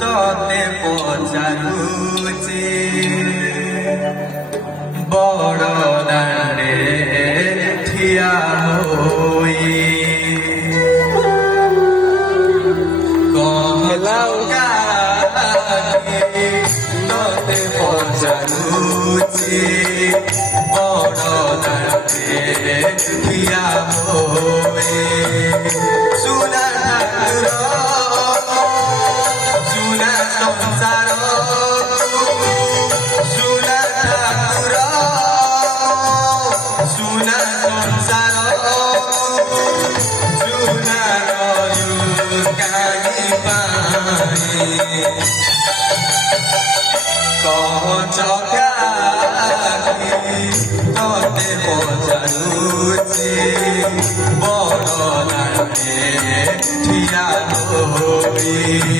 তোতে পচারুচি বড় দাঁড়ে ঠিয়া হই তোতে পচারুচি বড় দাঁড়ে ঠিয়া হই তোতে পচারুচি বড় দাঁড়ে ঠিয়া হই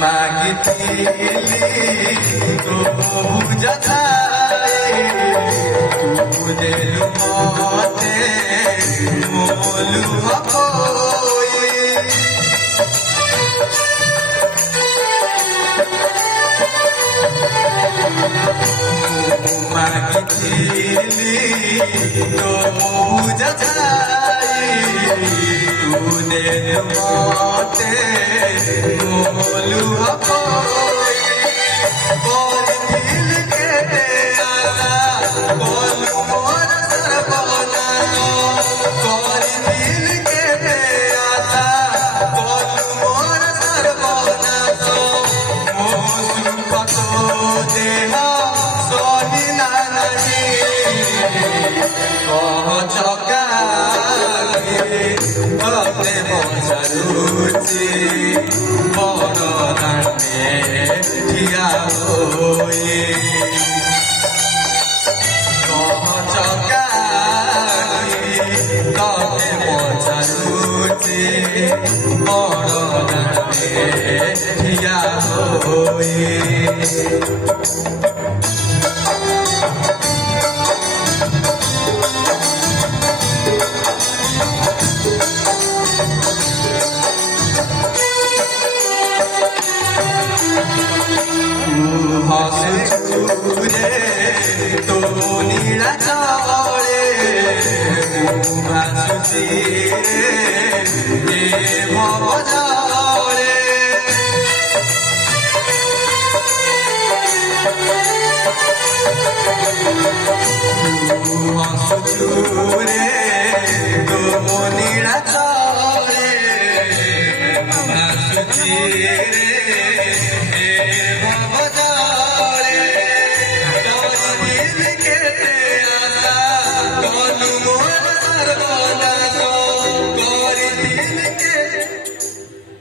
মাগিলি তবু যাথায় তুদের মতে মোলু হই মাগিলি তবু যাথায় তুদের মতে মোলু হই বল দিল কে আলা বল মোর সর্বনা বল দিল কে আলা বল মোর সর্বনা মোসু কত দেহ সহিনা নাহি চকা তোতে পচারুচি বড় দাঁড়ে ঠিয়া হই চকা তোতে পচারুচি বড় দাঁড়ে ঠিয়া হই হাসুরে তো নিরাচরে ভাসুচি রে ভবজরে হাসুরে